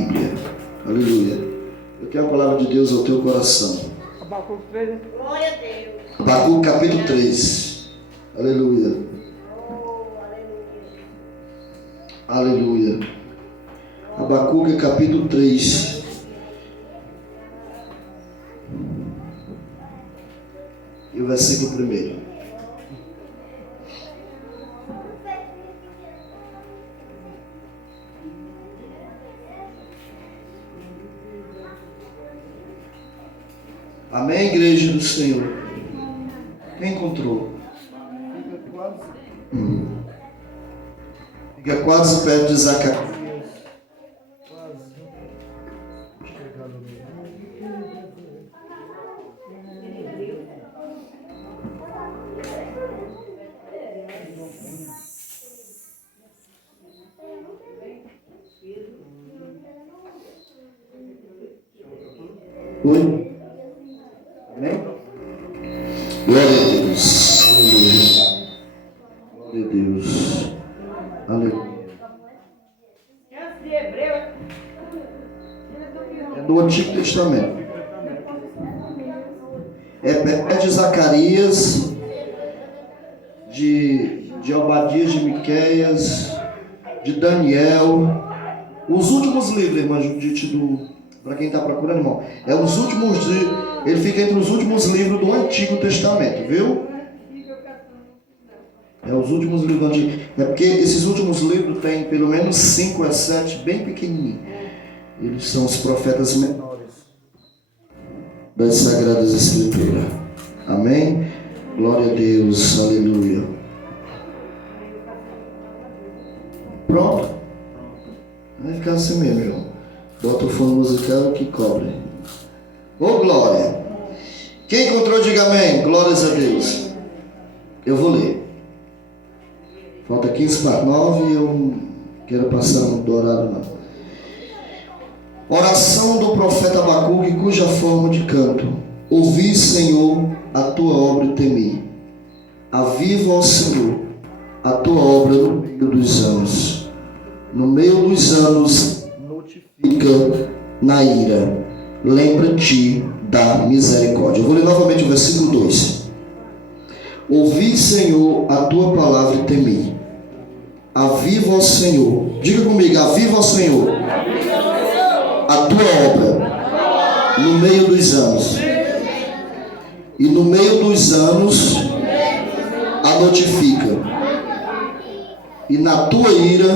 Bíblia. Aleluia. Eu quero a palavra de Deus ao teu coração. Abacuque 3. Glória a Deus. Abacuque capítulo 3. Aleluia. Aleluia. Abacuque capítulo 3. E o versículo 1. Amém, igreja do Senhor. Quem encontrou? Fica quase perto de Zacarias. Oi? Amém? Glória a Deus. Aleluia. Glória a Deus. Aleluia. É do Antigo Testamento. É de Zacarias, de Obadias, de Miqueias, de Daniel. Os últimos livros, irmã Judite, para quem está procurando, irmão, é os últimos, ele fica entre os últimos livros do Antigo Testamento, viu? É os últimos livros do Antigo. É porque esses últimos livros têm pelo menos 5 a 7, bem pequenininhos. Eles são os profetas menores das Sagradas Escrituras. Amém? Glória a Deus, aleluia. Pronto? Vai ficar assim mesmo, irmão. Bota o fone musical que cobre. Ô glória! Quem encontrou, diga amém. Glórias a Deus. Eu vou ler. Falta 15 para 9 e eu não quero passar muito do horário não. Oração do profeta Abacuque, cuja forma de canto. Ouvi, Senhor, a tua obra e temi. Aviva, ó Senhor, a tua obra no meio dos anos. No meio dos anos, notifica na ira. Lembra-te da misericórdia. Eu vou ler novamente o versículo 2. Ouvi, Senhor, a tua palavra e temi. Aviva, ó Senhor. Diga comigo, aviva, ó Senhor, a tua obra no meio dos anos. E no meio dos anos a notifica. E na tua ira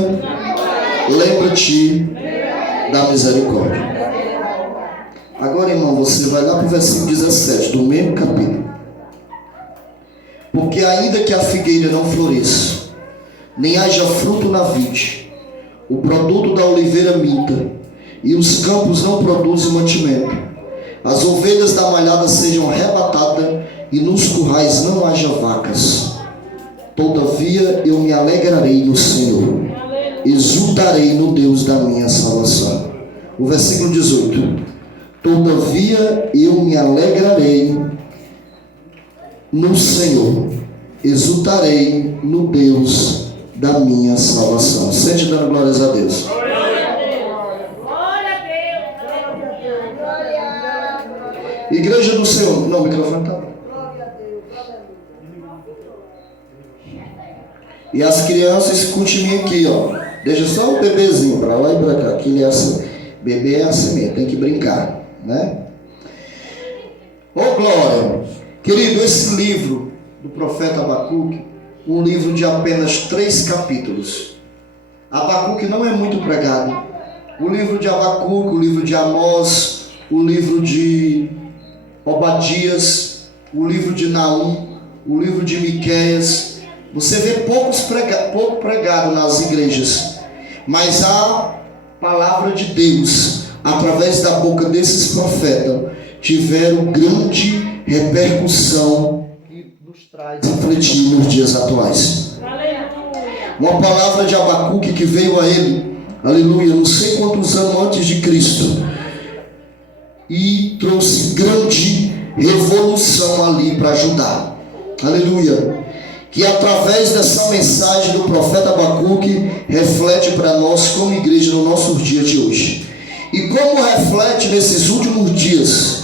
lembra-te da misericórdia. Agora, irmão, você vai lá para o versículo 17 do mesmo capítulo. Porque ainda que a figueira não floresça, nem haja fruto na vide, o produto da oliveira minta, e os campos não produzem mantimento, as ovelhas da malhada sejam arrebatadas, e nos currais não haja vacas, todavia eu me alegrarei no Senhor, exultarei no Deus da minha salvação. O versículo 18. Todavia eu me alegrarei no Senhor, exultarei no Deus da minha salvação. Sente dando glórias a Deus. Igreja do Senhor. Não, o microfone está. E as crianças continuem aqui, ó. Deixa só o bebezinho para lá e para cá. Que ele é assim. Bebê é assim mesmo, tem que brincar, né? Ô glória! Querido, esse livro do profeta Abacuque, um livro de apenas 3 capítulos. Abacuque não é muito pregado. O livro de Abacuque, o livro de Amós, o livro de Obadias, o livro de Naum, o livro de Miqueias, você vê pouco pregado nas igrejas, mas a palavra de Deus, através da boca desses profetas, tiveram grande repercussão que nos traz refletir nos dias atuais. Uma palavra de Abacuque que veio a ele, aleluia, não sei quantos anos antes de Cristo, e trouxe grande revolução ali para Judá. Aleluia. Que através dessa mensagem do profeta Abacuque reflete para nós como igreja no nosso dia de hoje. reflete nesses últimos dias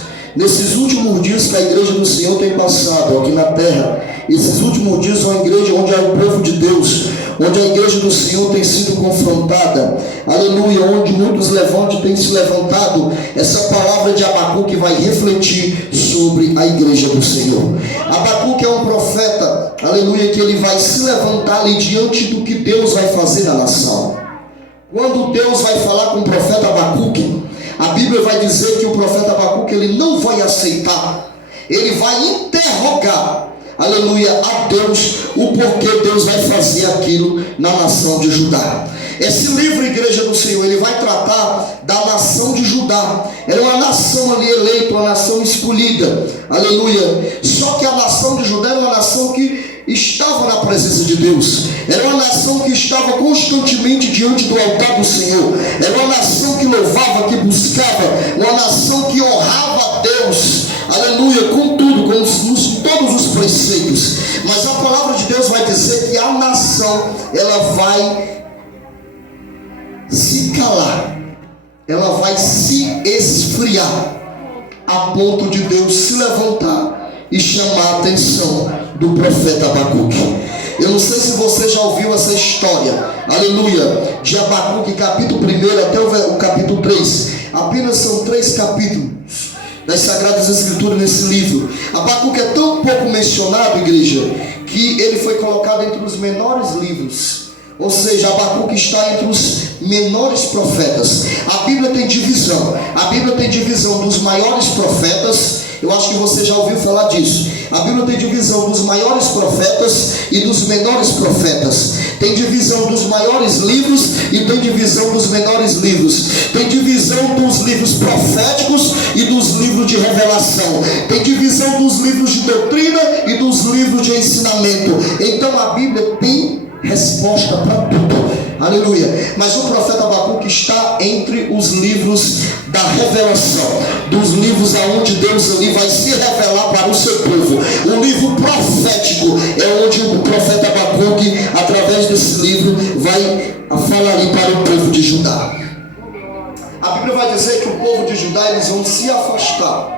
que a igreja do Senhor tem passado aqui na terra. Esses últimos dias são a igreja onde é o povo de Deus, onde a igreja do Senhor tem sido confrontada, aleluia, onde muitos levantes têm se levantado. Essa palavra de Abacuque vai refletir sobre a igreja do Senhor. Abacuque é um profeta, aleluia, que ele vai se levantar ali diante do que Deus vai fazer na nação. Quando Deus vai falar com o profeta Abacuque, a Bíblia vai dizer que o profeta Abacuque ele não vai aceitar, ele vai interrogar, aleluia, a Deus, o porquê Deus vai fazer aquilo na nação de Judá. Esse livro, Igreja do Senhor, ele vai tratar da nação de Judá. Era uma nação ali eleita, uma nação escolhida, aleluia. Só que a nação de Judá era uma nação que estava na presença de Deus, era uma nação que estava constantemente diante do altar do Senhor, era uma nação que louvava, que buscava, uma nação que honrava a Deus, aleluia, com tudo, com todos os preceitos. Mas a palavra de Deus vai dizer que a nação, ela vai se calar, ela vai se esfriar, a ponto de Deus se levantar e chamar a atenção do profeta Abacuque. Eu não sei se você já ouviu essa história, aleluia, de Abacuque, capítulo 1 até o capítulo 3. Apenas são 3 capítulos das Sagradas Escrituras nesse livro. Abacuque é tão pouco mencionado, igreja, que ele foi colocado entre os menores livros. Ou seja, Abacuque está entre os menores profetas. A Bíblia tem divisão. A Bíblia tem divisão dos maiores profetas. Eu acho que você já ouviu falar disso. A Bíblia tem divisão dos maiores profetas e dos menores profetas. Tem divisão dos maiores livros e tem divisão dos menores livros. Tem divisão dos livros proféticos e dos livros de revelação. Tem divisão dos livros de doutrina e dos livros de ensinamento. Então a Bíblia tem resposta para tudo, aleluia. Mas o profeta Abacuque está entre os livros da revelação, dos livros aonde Deus ali vai se revelar para o seu povo. O livro profético é onde o profeta Abacuque, através desse livro, vai falar ali para o povo de Judá. A Bíblia vai dizer que o povo de Judá, eles vão se afastar.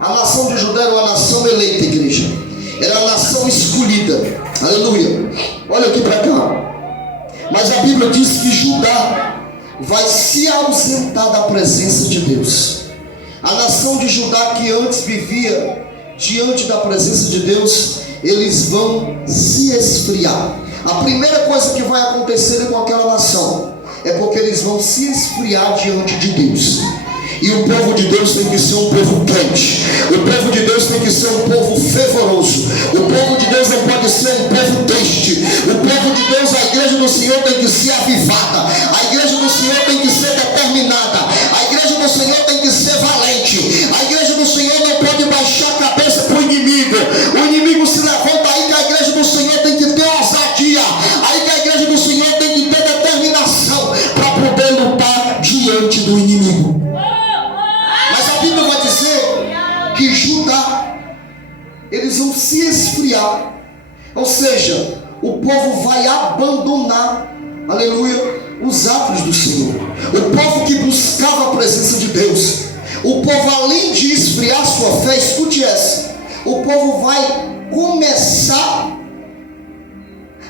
A nação de Judá era uma nação eleita, igreja, era uma nação escolhida, aleluia. Olha aqui para cá. Mas a Bíblia diz que Judá vai se ausentar da presença de Deus. A nação de Judá, que antes vivia diante da presença de Deus, eles vão se esfriar. A primeira coisa que vai acontecer com aquela nação é porque eles vão se esfriar diante de Deus. E o povo de Deus tem que ser um povo quente. O povo de Deus tem que ser um povo fervoroso. O povo de Deus não pode ser um povo triste. O povo de Deus, a igreja do Senhor tem que ser avivada. A igreja do Senhor tem que ser determinada. A igreja do Senhor tem que ser valente. A igreja do Senhor não pode baixar a cabeça para o inimigo. O inimigo se levanta, aí que a igreja do Senhor tem que ter ousadia. Aí que a igreja do Senhor tem que ter determinação para poder lutar diante do inimigo. A Bíblia vai dizer que Judá, eles vão se esfriar. Ou seja, o povo vai abandonar, aleluia, os atos do Senhor. O povo que buscava a presença de Deus, o povo, além de esfriar sua fé, escute essa, o povo vai começar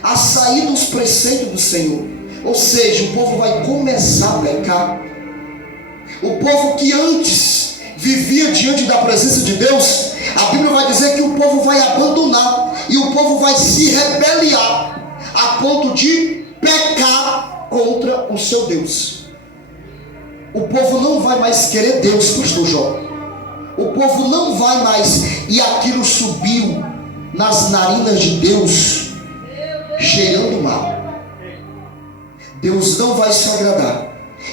a sair dos preceitos do Senhor. Ou seja, o povo vai começar a pecar. O povo que antes vivia diante da presença de Deus, a Bíblia vai dizer que o povo vai abandonar e o povo vai se rebeliar a ponto de pecar contra o seu Deus. O povo não vai mais querer Deus, pastor Jó. O povo não vai mais, e aquilo subiu nas narinas de Deus, cheirando mal. Deus não vai se agradar.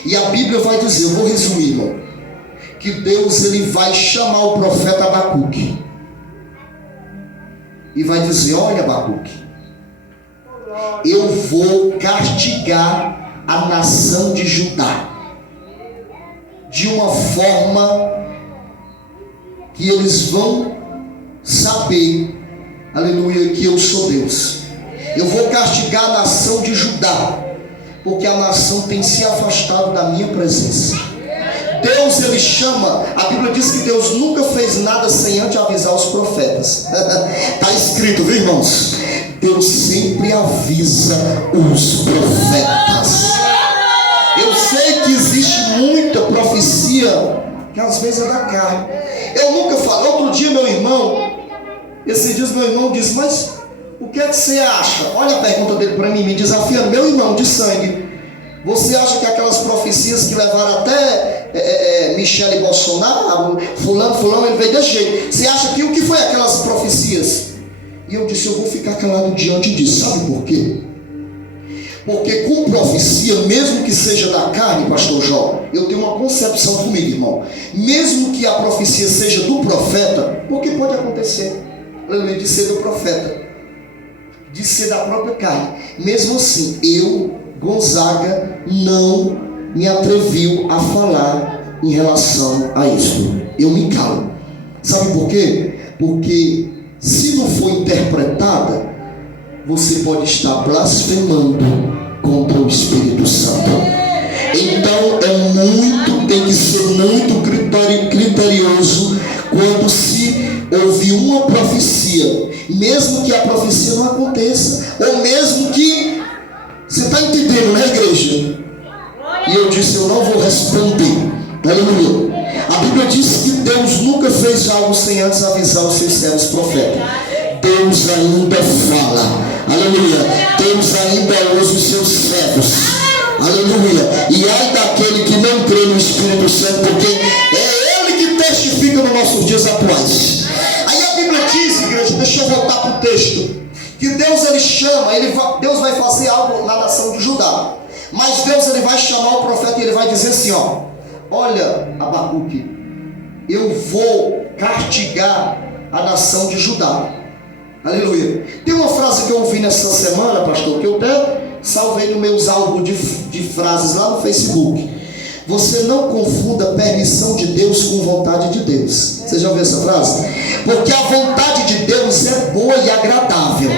E a Bíblia vai dizer, eu vou resumir, irmão, que Deus ele vai chamar o profeta Abacuque e vai dizer, olha Abacuque, eu vou castigar a nação de Judá de uma forma que eles vão saber, aleluia, que eu sou Deus. Eu vou castigar a nação de Judá porque a nação tem se afastado da minha presença. Deus, ele chama, a Bíblia diz que Deus nunca fez nada sem antes avisar os profetas. Está escrito, viu, irmãos? Deus sempre avisa os profetas. Eu sei que existe muita profecia que às vezes é da carne. Eu nunca falo. Outro dia meu irmão, esses dias meu irmão disse, mas o que é que você acha? Olha a pergunta dele para mim, me desafiando. Meu irmão de sangue, você acha que aquelas profecias que levaram até Michele Bolsonaro, fulano, ele veio desse jeito, você acha que o que foi aquelas profecias? E eu disse, eu vou ficar calado diante disso. Sabe por quê? Porque com profecia, mesmo que seja da carne, pastor Jó, eu tenho uma concepção comigo, irmão. Mesmo que a profecia seja do profeta, o que pode acontecer? De ser do profeta, de ser da própria carne. Mesmo assim, eu, Gonzaga, não me atrevi a falar em relação a isso. Eu me calo. Sabe por quê? Porque se não for interpretada, você pode estar blasfemando contra o Espírito Santo. Então tem que ser muito criterioso quando se ouvir uma profecia, mesmo que a profecia não aconteça, ou mesmo que você está entendendo, né, igreja? E eu disse, eu não vou responder. Aleluia. A Bíblia diz que Deus nunca fez algo sem antes avisar os seus servos profetas. Deus ainda fala. Aleluia. Deus ainda usa os seus servos. Aleluia. E ai daquele que não crê no Espírito Santo, porque é Ele que testifica nos nossos dias atuais. Aí a Bíblia diz, igreja, deixa eu voltar para o texto, que Deus ele chama, Deus vai fazer algo na nação de Judá. Mas Deus ele vai chamar o profeta e ele vai dizer assim, ó, olha, Abacuque, eu vou castigar a nação de Judá. Aleluia. Tem uma frase que eu ouvi nessa semana, pastor, que eu até salvei nos meus álbuns de frases lá no Facebook. Você não confunda permissão de Deus com vontade de Deus. Você já ouviu essa frase? Porque a vontade de Deus é boa e agradável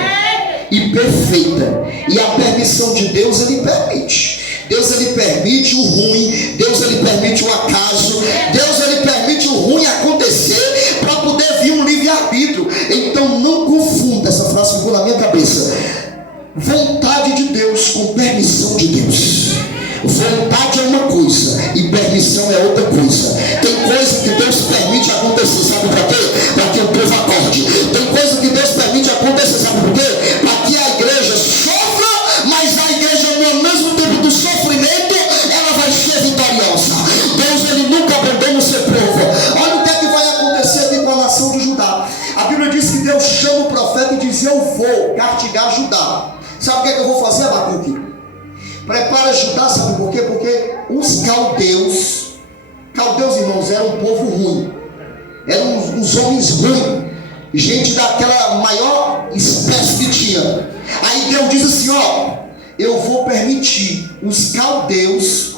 e perfeita. E a permissão de Deus, ele permite. Deus ele permite o ruim, Deus ele permite o acaso, Deus ele permite o ruim acontecer para poder vir um livre-arbítrio. Então não confunda, essa frase ficou na minha cabeça, vontade de Deus com permissão de Deus. Vontade é uma coisa e permissão é outra coisa. Tem coisa que Deus permite acontecer, sabe para quê? Para que o povo acorde. Tem coisa que Deus permite acontecer, sabe por quê? Para que a igreja sofra, mas a igreja no mesmo tempo do sofrimento, ela vai ser vitoriosa. Deus ele nunca abandona o seu povo. Olha o que é que vai acontecer aqui com a nação de Judá. A Bíblia diz que Deus chama o profeta e diz, eu vou castigar Judá. Sabe o que é que eu vou fazer, Abacuque? Prepara Judá, sabe por quê? Porque os caldeus, irmãos, eram um povo ruim, eram uns homens ruins, gente daquela maior espécie que tinha. Aí Deus diz assim, ó, eu vou permitir os caldeus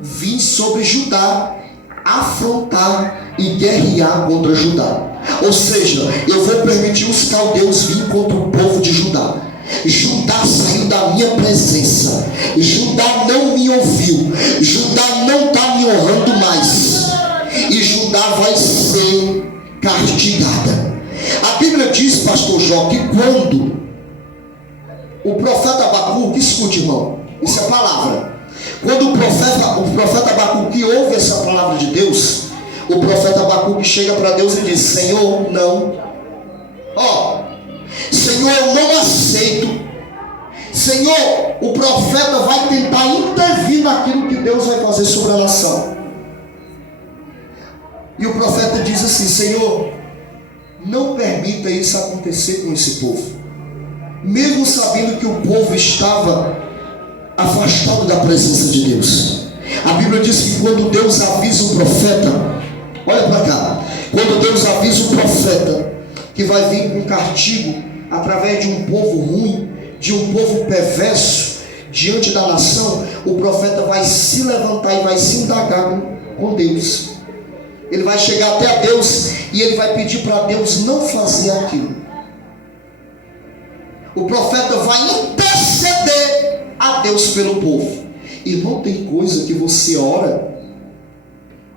vir sobre Judá, afrontar e guerrear contra Judá. Ou seja, eu vou permitir os caldeus vir contra o povo de Judá. Judá saiu da minha presença, Judá não me ouviu, Judá não está me honrando mais, e Judá vai ser castigada. A Bíblia diz, pastor Jó, que quando o profeta Abacuque, escute, irmão, isso é palavra, quando o profeta Abacuque ouve essa palavra de Deus, o profeta Abacuque chega para Deus e diz, Senhor, não, Senhor, eu não aceito. Senhor, o profeta vai tentar intervir naquilo que Deus vai fazer sobre a nação. E o profeta diz assim, Senhor, não permita isso acontecer com esse povo. Mesmo sabendo que o povo estava afastado da presença de Deus. A Bíblia diz que quando Deus avisa o profeta, olha para cá, quando Deus avisa o profeta que vai vir com castigo através de um povo ruim, de um povo perverso, diante da nação, o profeta vai se levantar e vai se indagar com Deus. Ele vai chegar até a Deus e ele vai pedir para Deus não fazer aquilo. O profeta vai interceder a Deus pelo povo. Irmão, tem coisa que você ora,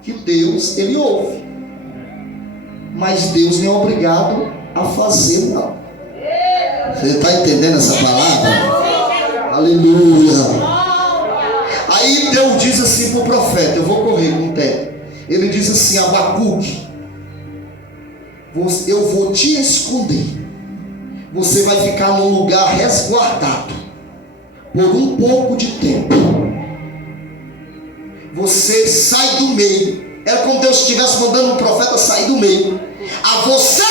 que Deus, ele ouve. Mas Deus não é obrigado a fazer, não. Você está entendendo essa palavra? Aleluia. Aí Deus diz assim para o profeta, eu vou correr com o tempo. Ele diz assim: Abacuque, eu vou te esconder. Você vai ficar num lugar resguardado por um pouco de tempo. Você sai do meio. Era como Deus estivesse mandando um profeta sair do meio. A você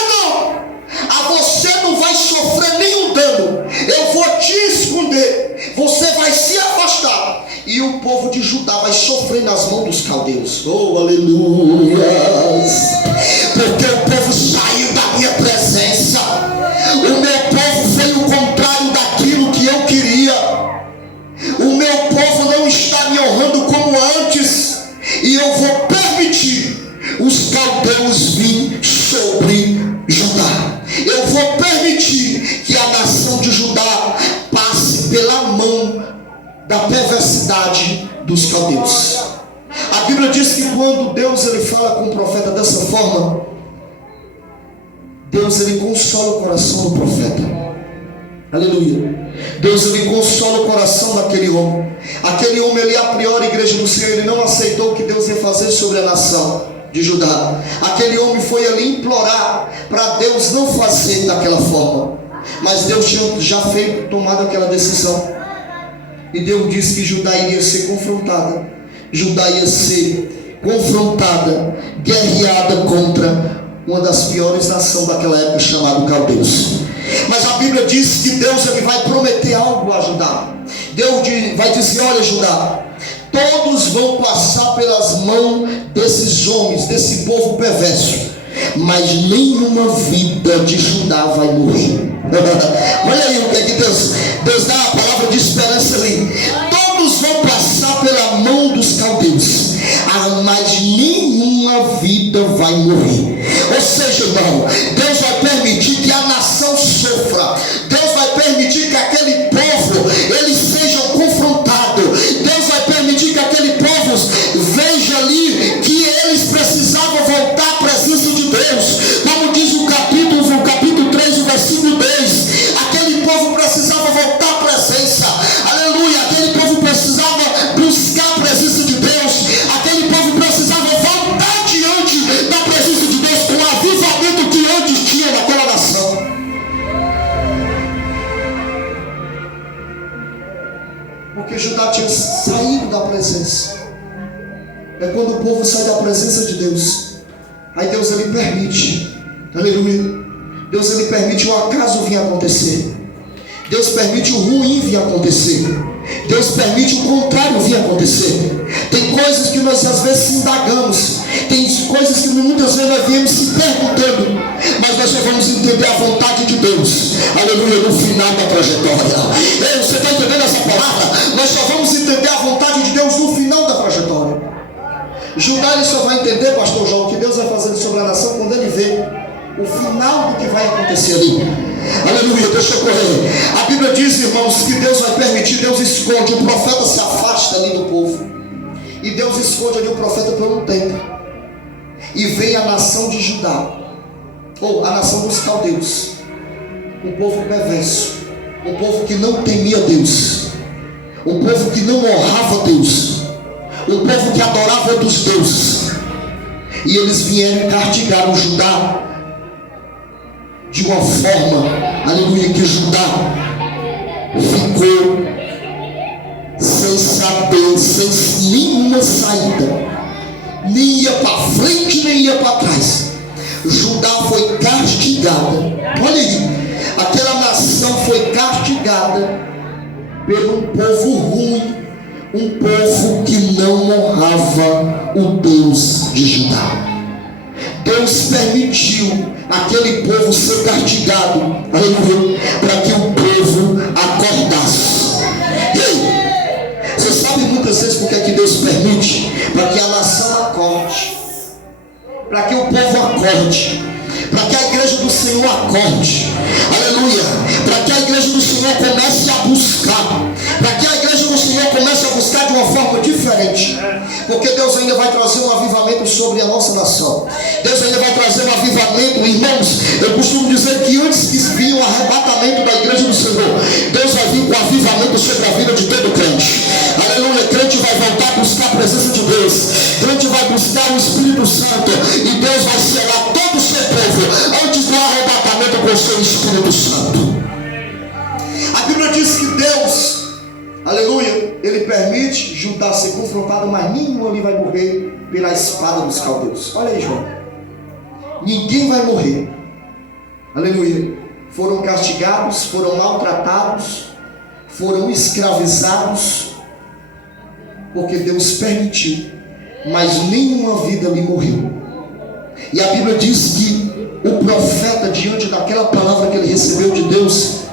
não vai sofrer nenhum dano. Eu vou te esconder. Você vai se afastar. E o povo de Judá vai sofrer nas mãos dos caldeus. Oh, aleluia! Porque o povo saiu da minha presença. O meu povo foi o contrário daquilo que eu queria. O meu povo não está me honrando como antes. E eu vou permitir os caldeus vir sobre Judá. Eu vou permitir que a nação de Judá passe pela mão da perversidade dos caldeus. A Bíblia diz que quando Deus ele fala com o profeta dessa forma, Deus ele consola o coração do profeta. Aleluia. Deus ele consola o coração daquele homem. Aquele homem ali, a priori, igreja do Senhor, ele não aceitou o que Deus ia fazer sobre a nação de Judá. Aquele homem foi ali implorar para Deus não fazer daquela forma. Mas Deus tinha já tomado aquela decisão. E Deus disse que Judá iria ser confrontada. Judá ia ser confrontada, guerreada contra uma das piores nações daquela época, chamada Caldeus. Mas a Bíblia diz que Deus ele vai prometer algo a Judá. Deus vai dizer: olha, Judá, todos vão passar pelas mãos desses homens, desse povo perverso, mas nenhuma vida de Judá vai morrer. Olha aí o que é que Deus dá a palavra de esperança ali. Todos vão passar pela mão dos caldeus, mas nenhuma vida vai morrer. Ou seja, irmão, Deus vai permitir que a nação sofra. Deus vai permitir que aquele povo eles sejam confrontados. Deus vai permitir que aquele povo veja ali que eles precisavam voltar à presença de Deus. Como diz o capítulo 3, o versículo 10. Aquele povo precisava voltar à presença. Aleluia. Aquele povo precisava buscar a presença de Deus. Aquele povo precisava voltar diante da presença de Deus com o avivamento que antes tinha naquela nação. Porque Judá tinha saído da presença. É quando o povo sai da presença de Deus, aí Deus ele permite, aleluia, Deus ele permite o acaso vir acontecer. Deus permite o ruim vir acontecer. Deus permite o contrário vir acontecer. Tem coisas que nós às vezes indagamos. Tem coisas que muitas vezes nós viemos se perguntando, mas nós só vamos entender a vontade de Deus, aleluia, no final da trajetória. Ei, você está entendendo essa palavra? Nós só vamos entender a vontade de Deus no final da trajetória. Judá ele só vai entender, pastor João, o que Deus vai fazer sobre a nação quando ele vê o final do que vai acontecer ali. Aleluia, deixa eu correr. A Bíblia diz, irmãos, que Deus vai permitir, Deus esconde, o profeta se afasta ali do povo. E Deus esconde ali o profeta por um tempo. E vem a nação de Judá, ou a nação dos caldeus, um povo perverso, um povo que não temia Deus, um povo que não honrava Deus, um povo que adorava outros deuses. E eles vieram e castigaram Judá de uma forma, aleluia, que Judá ficou sem saber, sem nenhuma saída, nem ia para frente, nem ia para trás. Judá foi castigada. Olha aí, aquela nação foi castigada por um povo ruim, um povo que não honrava o Deus de Judá. Deus permitiu aquele povo ser castigado, aleluia, para que o povo acordasse. E aí, você sabe muitas vezes por que Deus permite? Para que a nação acorde, para que o povo acorde, para que a igreja do Senhor acorde, aleluia, para que a igreja do Senhor comece a buscar, para que a igreja do Senhor Senhor comece a buscar de uma forma diferente, porque Deus ainda vai trazer um avivamento sobre a nossa nação. Deus ainda vai trazer um avivamento, irmãos. Eu costumo dizer que antes que vinha o arrebatamento da igreja do Senhor, Deus vai vir com avivamento sobre a vida de todo crente. Aleluia. Crente vai voltar a buscar a presença de Deus, crente vai buscar o Espírito Santo, e Deus vai selar todo o seu povo antes do arrebatamento com o seu Espírito Santo. A Bíblia diz que Deus, aleluia, Ele permite Judá ser confrontado, mas nenhum ali vai morrer pela espada dos caldeus. Olha aí, João. Ninguém vai morrer. Aleluia. Foram castigados, foram maltratados, foram escravizados, porque Deus permitiu, mas nenhuma vida lhe morreu. E a Bíblia diz que o profeta, diante daquela palavra que ele recebeu de Deus,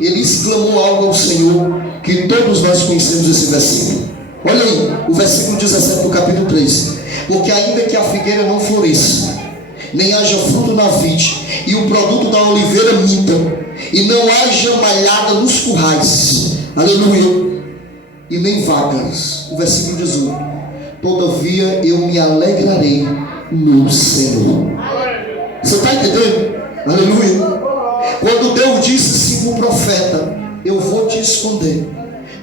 ele exclamou algo ao Senhor, que todos nós conhecemos esse versículo. Olha aí, o versículo 17 do capítulo 3. Porque ainda que a figueira não floresça, nem haja fruto na vide, e o produto da oliveira minta, e não haja malhada nos currais, aleluia, e nem vagas. O versículo 18. Todavia eu me alegrarei no Senhor. Você está entendendo? Aleluia. Quando Deus disse assim para o profeta: eu vou te esconder,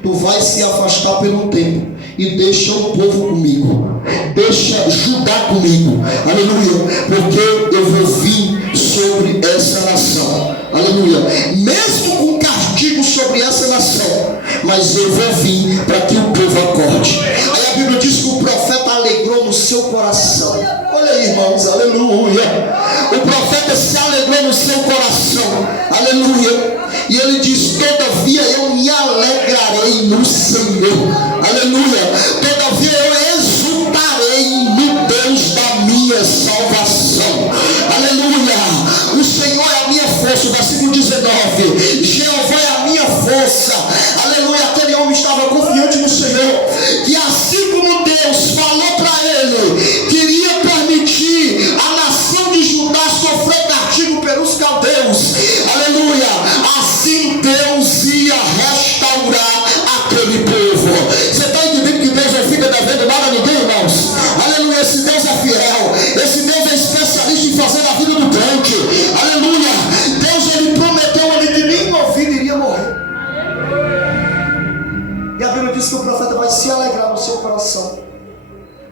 tu vais se afastar pelo tempo, e deixa o povo comigo, deixa Judá comigo, aleluia, porque eu vou vir sobre essa nação, aleluia, mesmo com castigo sobre essa nação, mas eu vou vir para que o povo acorde. Aí a Bíblia diz que o profeta alegrou no seu coração. Olha aí, irmãos, aleluia. O profeta se alegrou no seu coração, aleluia. E ele diz: todavia eu me alegrarei no Senhor, aleluia. Todavia eu exultarei no Deus da minha salvação, aleluia. O Senhor é a minha força. Versículo 19: Jeová é a minha força, aleluia. Aquele homem estava confiante no Senhor, que assim como Deus falou para ele que iria permitir a nação de Judá sofrer castigo pelos caldeus, aleluia, assim Deus ia restaurar aquele povo. Você está entendendo que Deus não fica devendo nada a ninguém, irmãos? Aleluia. Esse Deus é fiel, esse Deus é especialista em fazer a vida do crente, aleluia. Deus, ele prometeu ali que nenhuma vida iria morrer. E a Bíblia diz que o profeta vai se alegrar no seu coração.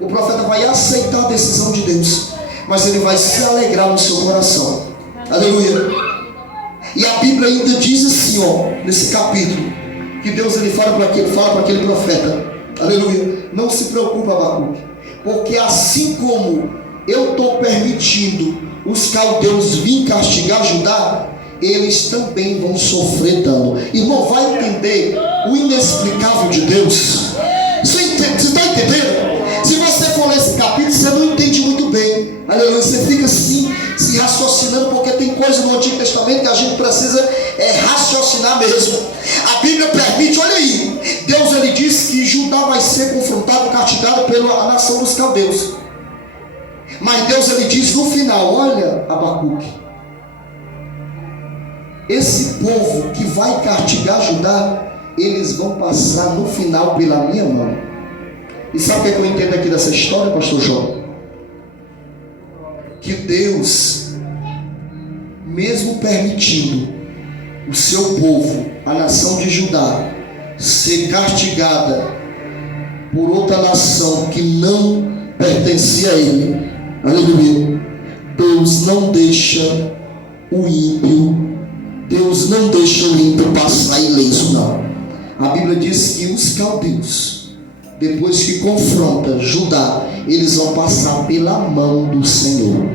O profeta vai aceitar a decisão de Deus, mas ele vai se alegrar no seu coração, aleluia. E a Bíblia ainda diz assim, ó, nesse capítulo, que Deus ele fala para aquele profeta, aleluia: não se preocupe, Abacuque, porque assim como eu estou permitindo os caldeus vir castigar Judá, eles também vão sofrer dano. Irmão, vai entender o inexplicável de Deus? Você está entendendo? Se você for ler esse capítulo, você não entende muito bem, aleluia. Você fica assim, se raciocinando, porque tem coisa no Antigo Testamento que a gente precisa raciocinar mesmo. A Bíblia permite, olha aí, Deus ele diz que Judá vai ser confrontado, castigado pela nação dos caldeus. Mas Deus ele diz no final: olha, Abacuque, esse povo que vai castigar Judá, eles vão passar no final pela minha mão. E sabe o que eu entendo aqui dessa história, pastor João? Que Deus, mesmo permitindo o seu povo, a nação de Judá, ser castigada por outra nação que não pertencia a ele, aleluia, Deus não deixa o ímpio, Deus não deixa o ímpio passar ileso, não. A Bíblia diz que os caldeus, depois que confronta Judá, eles vão passar pela mão do Senhor,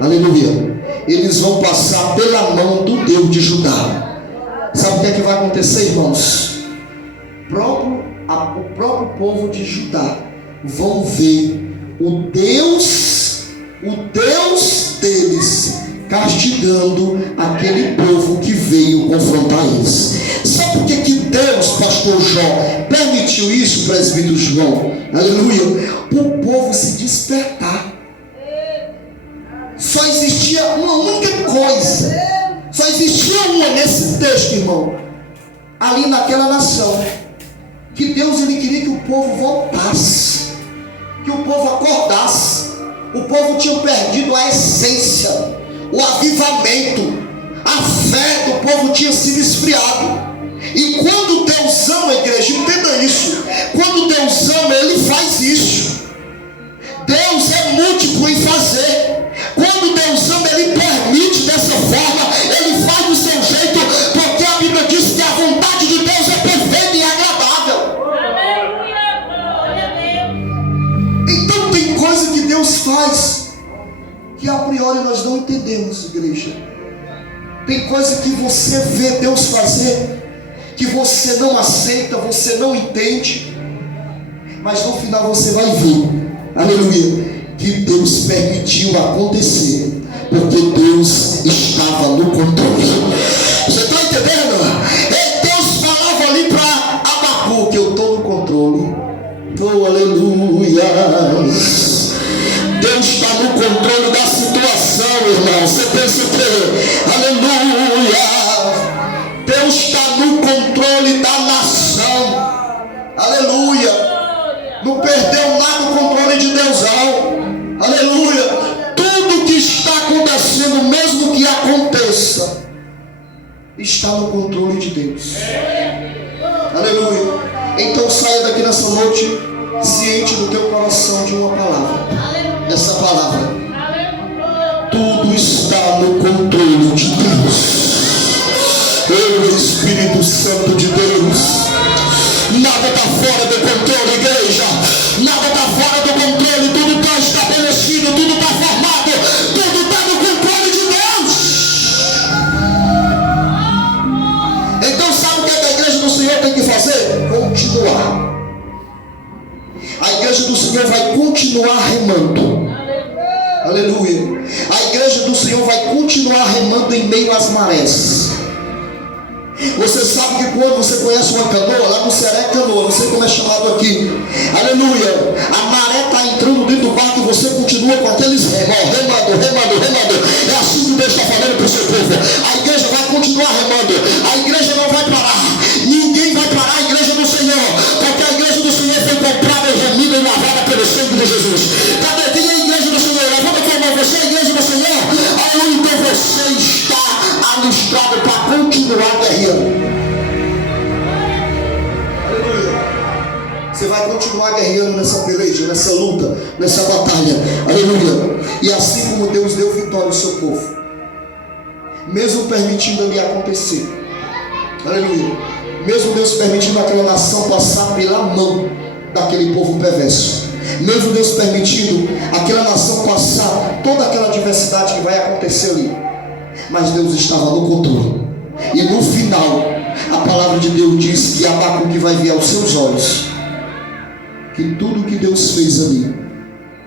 aleluia. Eles vão passar pela mão do Deus de Judá. Sabe o que vai acontecer, irmãos? O próprio povo de Judá vão ver o Deus deles castigando aquele povo que veio confrontar eles. Sabe por que Deus, pastor João, permitiu isso, presbítero João? Aleluia. Para o povo se despertar. Só existia uma única coisa, só existia uma nesse texto, irmão, ali naquela nação, que Deus ele queria que o povo voltasse, que o povo acordasse. O povo tinha perdido a essência, o avivamento, a fé do povo tinha sido esfriado. E quando Deus ama a igreja, entenda isso, quando Deus ama, Ele faz isso. Deus é múltiplo em fazer. Quando Deus ama, Ele permite dessa forma, Ele faz do seu jeito, porque a Bíblia diz que a vontade de Deus é perfeita e agradável. Então tem coisa que Deus faz que a priori nós não entendemos, igreja. Tem coisa que você vê Deus fazer que você não aceita, você não entende, mas no final você vai ver, aleluia, que Deus permitiu acontecer, porque Deus estava no controle. Você está entendendo? Deus falava ali para Abacuque: eu estou no controle. Oh, aleluia. Deus está no controle da situação, irmão. Você pensa que, aleluia, Deus está no controle da nação, aleluia. Não perdeu nada o controle de Deus, não, aleluia. Tudo que está acontecendo, mesmo que aconteça, está no controle de Deus, aleluia. Então saia daqui nessa noite ciente do teu coração de uma palavra, dessa palavra: tudo está no controle de Deus. O Espírito Santo de Deus, nada está fora do controle, igreja, nada está fora do controle, tudo está estabelecido, tudo está formado, tudo está no controle de Deus. Então sabe o que a igreja do Senhor tem que fazer? Continuar. A igreja do Senhor vai continuar remando, aleluia. A igreja do Senhor vai continuar remando em meio às marés. Você sabe que quando você conhece uma canoa, lá no Ceará é canoa, não sei como é chamado aqui, aleluia, a maré está entrando dentro do barco e você continua com aqueles remando. É assim que Deus está falando para o seu povo. A igreja vai continuar remando, a igreja não vai parar, ninguém vai parar a igreja do Senhor, porque a igreja do Senhor foi comprada, remida e lavada pelo sangue de Jesus. Cadê? Quem é a igreja do Senhor? Levanta a tua mão. Você é a igreja do Senhor? Aleluia. Então você está alistrado para continuar guerreando. Aleluia. Você vai continuar guerreando nessa peleja, nessa luta, nessa batalha. Aleluia. E assim como Deus deu vitória ao seu povo, mesmo permitindo ali acontecer, aleluia, mesmo Deus permitindo aquela nação passar pela mão daquele povo perverso, mesmo Deus permitindo aquela nação passar toda aquela adversidade que vai acontecer ali, mas Deus estava no controle. E no final, a palavra de Deus diz que Abacuque vai ver aos seus olhos que tudo que Deus fez ali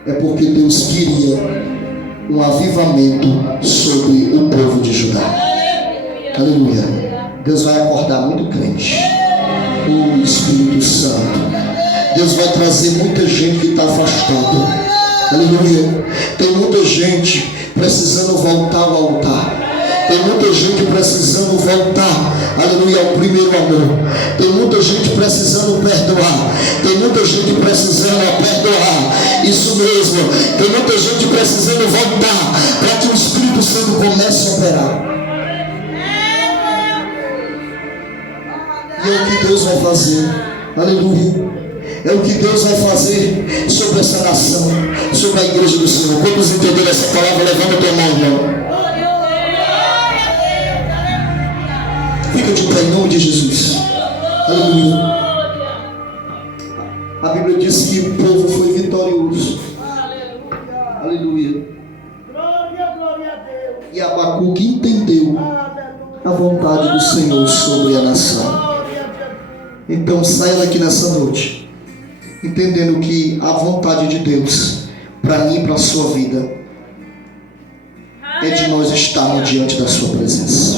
é porque Deus queria um avivamento sobre o povo de Judá. Aleluia. Deus vai acordar muito crente. O Espírito Santo, Deus vai trazer muita gente que está afastada. Aleluia. Tem muita gente precisando voltar ao altar. Tem muita gente precisando voltar, aleluia, ao primeiro amor. Tem muita gente precisando perdoar. Tem muita gente precisando perdoar. Isso mesmo. Tem muita gente precisando voltar para que o Espírito Santo comece a operar. E é o que Deus vai fazer. Aleluia. É o que Deus vai fazer sobre essa nação, sobre a igreja do Senhor. Quantos entenderam essa palavra? Levanta a tua mão, irmão. Fica de pé em nome de Jesus. Aleluia. A Bíblia diz que o povo foi vitorioso. Aleluia. E Abacuque entendeu a vontade do Senhor sobre a nação. Então saia daqui nessa noite entendendo que a vontade de Deus para mim e para a sua vida é de nós estarmos diante da sua presença.